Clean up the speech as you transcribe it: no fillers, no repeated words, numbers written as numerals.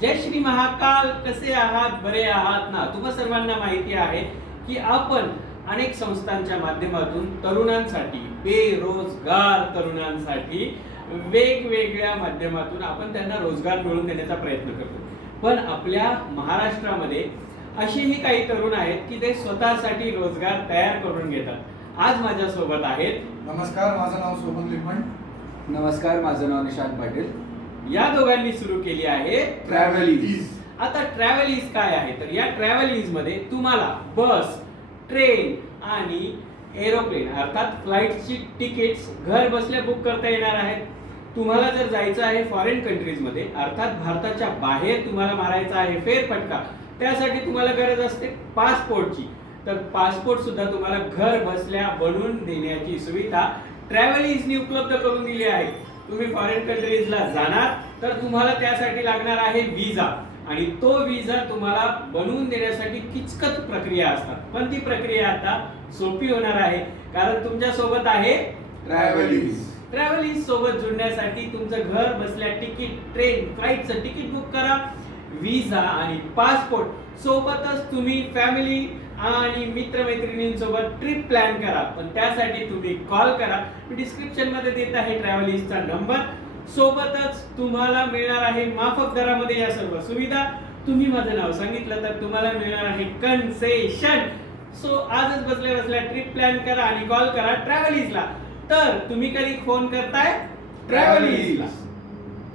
जय श्री महाकाल. कसे आहात? बरे आहात ना? तुम्हा सर्वांना माहिती आहे की आपण अनेक संस्थांच्या माध्यमातून तरुणांसाठी, बेरोजगार तरुणांसाठी वेगवेगळ्या माध्यमातून आपण त्यांना रोजगार मिळवून देण्याचा प्रयत्न करतो. पण आपल्या महाराष्ट्रामध्ये असेही काही तरुण आहेत की ते स्वतःसाठी रोजगार तयार करून घेतात. आज माझ्या सोबत आहेत. नमस्कार, माझं नाव सोहन लिपण. नमस्कार, माझं नाव निशांत पाटील. या दोघांनी सुरू केली आहे ट्रॅव्हल इज. आता ट्रॅव्हल इज काय आहे तर या ट्रॅव्हल इज मध्ये तुम्हाला बस, ट्रेन आणि एरोप्लेन अर्थात फ्लाईटची तिकीट्स घर बसल्या बुक करता येणार आहेत. तुम्हाला जर जायचं आहे फॉरेन कंट्रीज मध्ये अर्थात भारताच्या बाहेर तुम्हाला मारायचा आहे फेरफटका, त्यासाठी तुम्हाला गरज असते पासपोर्टची. तर पासपोर्ट सुद्धा तुम्हाला घर बसल्या बनवून देण्याची सुविधा ट्रॅव्हल इजनी उपलब्ध करून दिली आहे. तुम्ही फॉरेन कंट्रीजला जाणार तर तुम्हाला त्यासाठी लागणार आहे विजा आणि तो विजा तुम्हाला बनवून देण्यासाठी किचकट प्रक्रिया असतात. पण ती प्रक्रिया आता सोपी होणार आहे कारण तुमच्या सोबत आहे ट्रॅव्हल इज. ट्रॅव्हल इज सोबत जुळण्यासाठी तुमचं घर बसल्या तिकीट, ट्रेन, फ्लाईटचं तिकीट बुक करा, विजा आणि पासपोर्ट सोबतच तुम्ही फॅमिली आणि मित्रमैत्रिणींसोबत ट्रिप प्लॅन करा. पण त्यासाठी तुम्ही कॉल करा. मी डिस्क्रिप्शन मध्ये देत आहे ट्रॅव्हल इजचा नंबर. सोबतच तुम्हाला मिळणार आहे माफक दरामध्ये या सर्व सुविधा. तुम्ही माझं नाव सांगितलं तर तुम्हाला मिळणार आहे कन्सेशन. सो आजच बसल्या बसल्या ट्रिप प्लॅन करा आणि कॉल करा ट्रॅव्हल इजला. तर तुम्ही कधी फोन करताय ट्रॅव्हल इजला.